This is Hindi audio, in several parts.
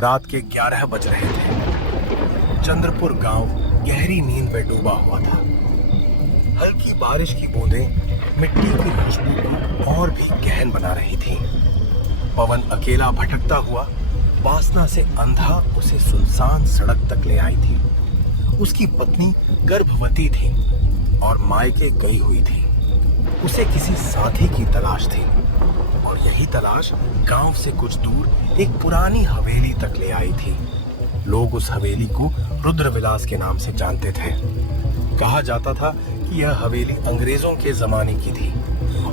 रात के 11 बज रहे थे। चंद्रपुर गांव गहरी नींद में डूबा हुआ था। हल्की बारिश की बूंदें मिट्टी की खुशबू को और भी गहन बना रही थी। पवन अकेला भटकता हुआ वासना से अंधा उसे सुनसान सड़क तक ले आई थी। उसकी पत्नी गर्भवती थी और मायके गई हुई थी। उसे किसी साथी की तलाश थी और यही तलाश गांव से कुछ दूर एक पुरानी हवेली तक ले आई थी। लोग उस हवेली को रुद्रविलास के नाम से जानते थे। कहा जाता था कि यह हवेली अंग्रेजों के जमाने की थी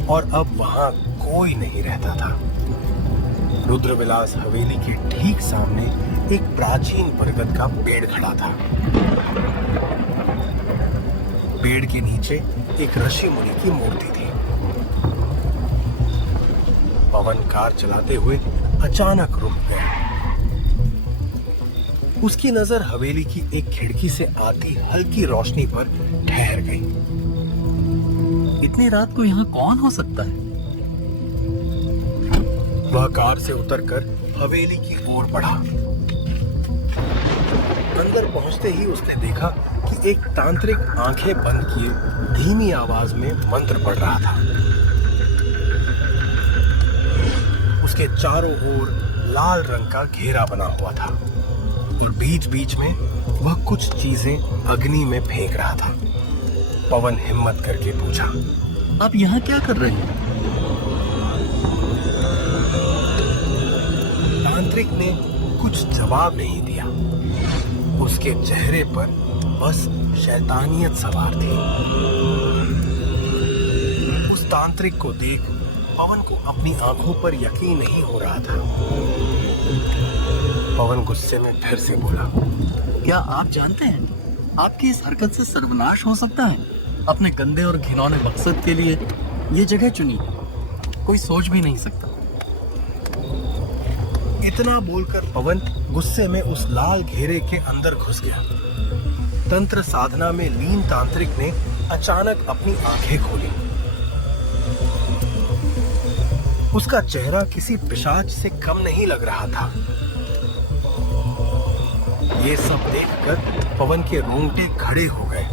और अब वहां कोई नहीं रहता था। रुद्रविलास हवेली के ठीक सामने एक प्राचीन बरगद का पेड़ खड़ा था। पेड़ के नीचे एक ऋषि मुनि की मूर्ति थी। पवन कार चलाते हुए अचानक रुक गया। उसकी नजर हवेली की एक खिड़की से आती हल्की रोशनी पर ठहर गई। इतनी रात को यहाँ कौन हो सकता है? वह कार से उतरकर हवेली की ओर बढ़ा। अंदर पहुंचते ही उसने देखा कि एक तांत्रिक आंखें बंद किए धीमी आवाज में मंत्र पढ़ रहा था। उसके चारों ओर लाल रंग का घेरा बना हुआ था और बीच बीच में वह कुछ चीजें अग्नि में फेंक रहा था। पवन हिम्मत करके पूछा, आप यहाँ क्या कर रहे हैं? तांत्रिक ने कुछ जवाब नहीं दिया। उसके चेहरे पर बस शैतानियत सवार थी। उस तांत्रिक को देख पवन को अपनी आंखों पर यकीन नहीं हो रहा था। पवन गुस्से में फिर से बोला, क्या आप जानते हैं आपकी इस हरकत से सर्वनाश हो सकता है? अपने गंदे और घिनौने मकसद के लिए ये जगह चुनी, कोई सोच भी नहीं सकता। इतना बोलकर पवन गुस्से में उस लाल घेरे के अंदर घुस गया। तंत्र साधना में लीन तांत्रिक ने अचानक अपनी आंखें खोली। उसका चेहरा किसी पिशाच से कम नहीं लग रहा था। ये सब देखकर पवन के रोंगटे खड़े हो गए।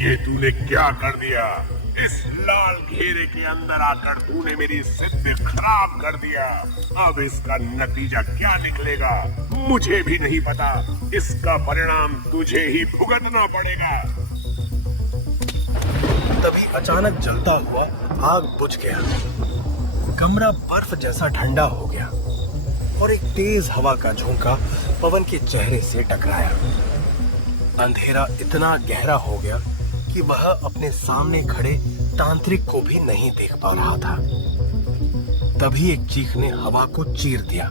ये तूने क्या कर दिया? इस लाल घेरे के अंदर आकर तूने मेरी सिद्धि खराब कर दिया। अब इसका नतीजा क्या निकलेगा मुझे भी नहीं पता। इसका परिणाम तुझे ही भुगतना पड़ेगा। तभी अचानक जलता हुआ आग बुझ गया। कमरा बर्फ जैसा ठंडा हो गया और एक तेज हवा का झोंका पवन के चेहरे से टकराया। अंधेरा इतना गहरा हो गया कि वह अपने सामने खड़े तांत्रिक को भी नहीं देख पा रहा था। तभी एक चीख ने हवा को चीर दिया।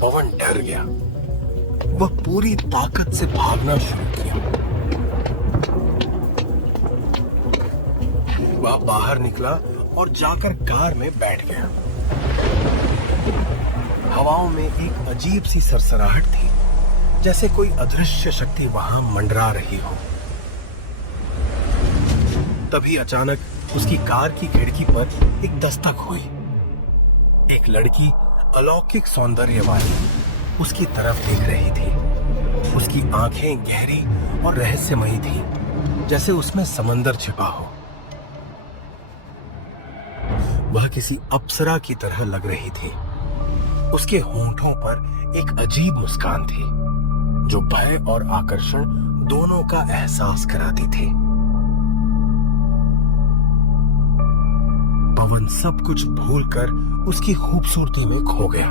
पवन डर गया। वह पूरी ताकत से भागना शुरू किया। वह बाहर निकला और जाकर कार में बैठ गया। हवाओं में एक अजीब सी सरसराहट थी, जैसे कोई अदृश्य शक्ति वहां मंडरा रही हो। तभी अचानक उसकी कार की खिड़की पर एक दस्तक हुई। एक लड़की अलौकिक सौंदर्य वाली उसकी तरफ देख रही थी। उसकी आंखें गहरी और रहस्यमयी थी, जैसे उसमें समंदर छिपा हो। वह किसी अप्सरा की तरह लग रही थी। उसके होंठों पर एक अजीब मुस्कान थी, जो भय और आकर्षण दोनों का एहसास कराती थी। पवन सब कुछ भूलकर उसकी खूबसूरती में खो गया।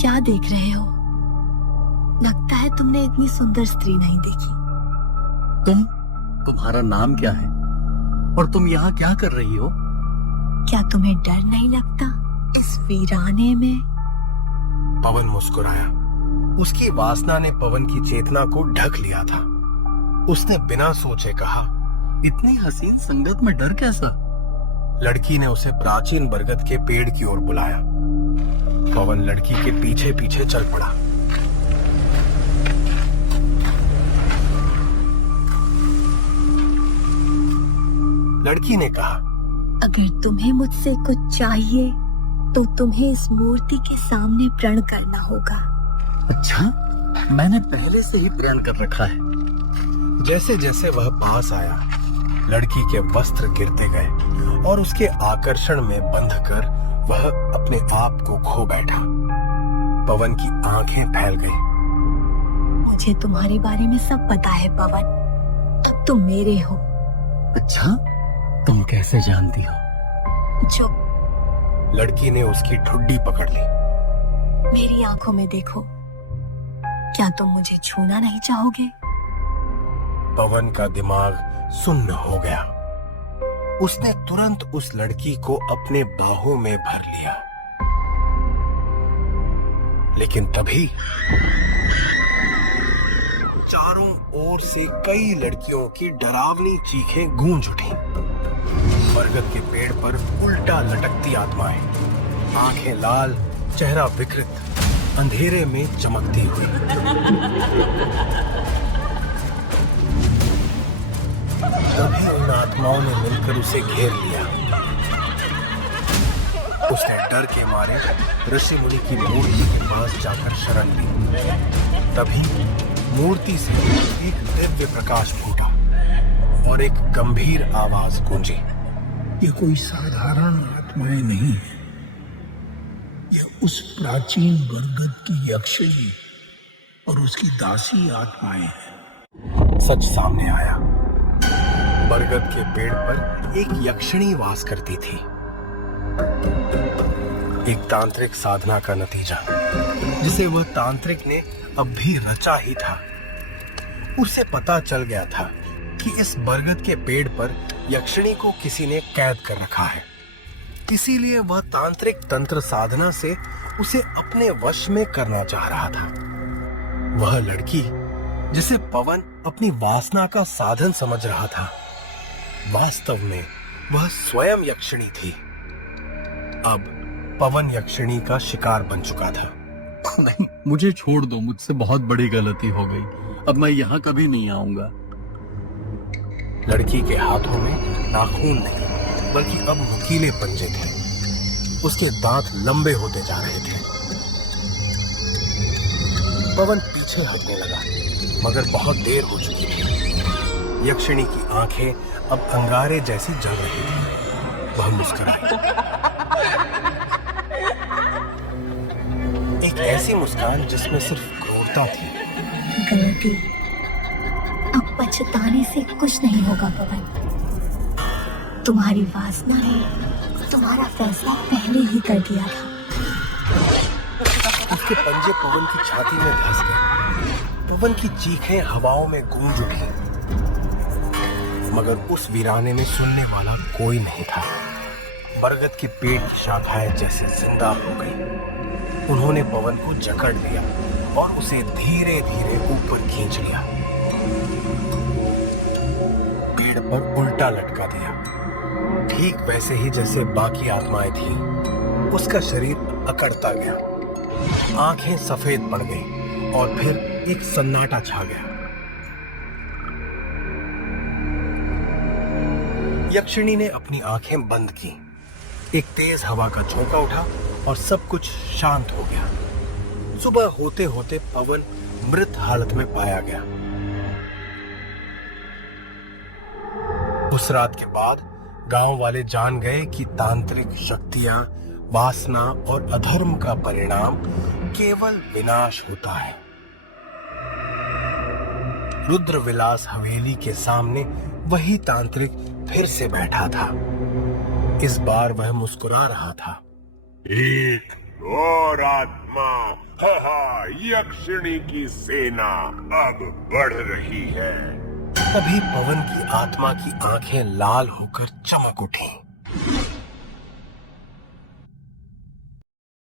क्या देख रहे हो? लगता है तुमने इतनी सुंदर स्त्री नहीं देखी। तुम्हारा नाम क्या है और तुम यहाँ क्या कर रही हो? क्या तुम्हें डर नहीं लगता इस वीराने में? पवन मुस्कुराया। उसकी वासना ने पवन की चेतना को ढक लिया था। उसने बिना सोचे कहा, इतनी हसीन संगत में डर कैसा? लड़की ने उसे प्राचीन बरगद के पेड़ की ओर बुलाया। पवन लड़की के पीछे पीछे चल पड़ा। लड़की ने कहा, अगर तुम्हें मुझसे कुछ चाहिए तो तुम्हें इस मूर्ति के सामने प्रण करना होगा। अच्छा, मैंने पहले से ही प्रण कर रखा है। जैसे जैसे वह पास आया, लड़की के वस्त्र गिरते गए और उसके आकर्षण में बंधकर वह अपने आप को खो बैठा। पवन की आंखें फैल गईं। मुझे तुम्हारे बारे में सब पता है पवन, अब तुम मेरे हो। अच्छा, तुम कैसे जानती हो? जो लड़की ने उसकी ठुड्डी पकड़ ली। मेरी आंखों में देखो, क्या तुम मुझे छूना नहीं चाहोगे? पवन का दिमाग सुन्न हो गया। उसने तुरंत उस लड़की को अपने बाहों में भर लिया। लेकिन तभी चारों ओर से कई लड़कियों की डरावनी चीखें गूंज उठी। बरगद के पेड़ पर उल्टा लटकती आत्माएं, आंखें लाल, चेहरा विकृत, अंधेरे में चमकती हुई। तभी उन आत्माओं ने मिलकर उसे घेर लिया। उसने डर के मारे ऋषि मुनि की मूर्ति के पास जाकर शरण ली। तभी मूर्ति से एक दिव्य प्रकाश फूटा और एक गंभीर आवाज गूंजी। ये कोई साधारण आत्माएं नहीं है, यह उस प्राचीन बरगद की यक्षिणी और उसकी दासी आत्माएं हैं। सच सामने आया। बरगद के पेड़ पर एक यक्षिणी वास करती थी। एक तांत्रिक साधना का नतीजा, जिसे वह तांत्रिक ने अब भी रचा ही था। उसे पता चल गया था कि इस बरगद के पेड़ पर यक्षिणी को किसी ने कैद कर रखा है। इसीलिए वह तांत्रिक तंत्र साधना से उसे अपने वश में करना चाह रहा था। वह लड़की, जिसे पवन अपनी वासना का साधन समझ रहा था, वास्तव में वह स्वयं यक्षिणी थी। अब पवन यक्षिणी का शिकार बन चुका था। नहीं, मुझे छोड़ दो, मुझसे बहुत बड़ी गलती हो गई। अब मैं यहाँ कभी नहीं आऊंगा। लड़की के हाथों में नाखून नहीं, बल्कि अब नुकीले पंजे थे। उसके दांत लंबे होते जा रहे थे। पवन पीछे हटने लगा, मगर बहुत देर हो चुकी थी। यक्षिणी की आंखें अब अंगारे जैसी जल रही थी। वह मुस्कुराई, एक ऐसी मुस्कान जिसमें सिर्फ क्रूरता थी। गलती, अब पछताने से कुछ नहीं होगा पवन। तुम्हारी वासना ने तुम्हारा फैसला पहले ही कर दिया था। उसके पंजे पवन की छाती में धंस गए। पवन की चीखें हवाओं में गूंज उठी, मगर उस वीराने में सुनने वाला कोई नहीं था। बरगद के पेड़ की शाखाएं जैसे जिंदा हो गई। उन्होंने पवन को जकड़ लिया और उसे धीरे धीरे ऊपर खींच लिया। पेड़ पर उल्टा लटका दिया, ठीक वैसे ही जैसे बाकी आत्माएं थी। उसका शरीर अकड़ता गया, आंखें सफेद पड़ गईं और फिर एक सन्नाटा छा गया। यक्षिणी ने अपनी आंखें बंद की। एक तेज हवा का झोंका उठा और सब कुछ शांत हो गया। सुबह होते होते पवन मृत हालत में पाया गया। उस रात के बाद गांव वाले जान गए कि तांत्रिक शक्तियां, वासना और अधर्म का परिणाम केवल विनाश होता है। रुद्र विलास हवेली के सामने वही तांत्रिक फिर से बैठा था। इस बार वह मुस्कुरा रहा था। एक और आत्मा, यक्षिणी की सेना अब बढ़ रही है। तभी पवन की आत्मा की आंखें लाल होकर चमक उठी।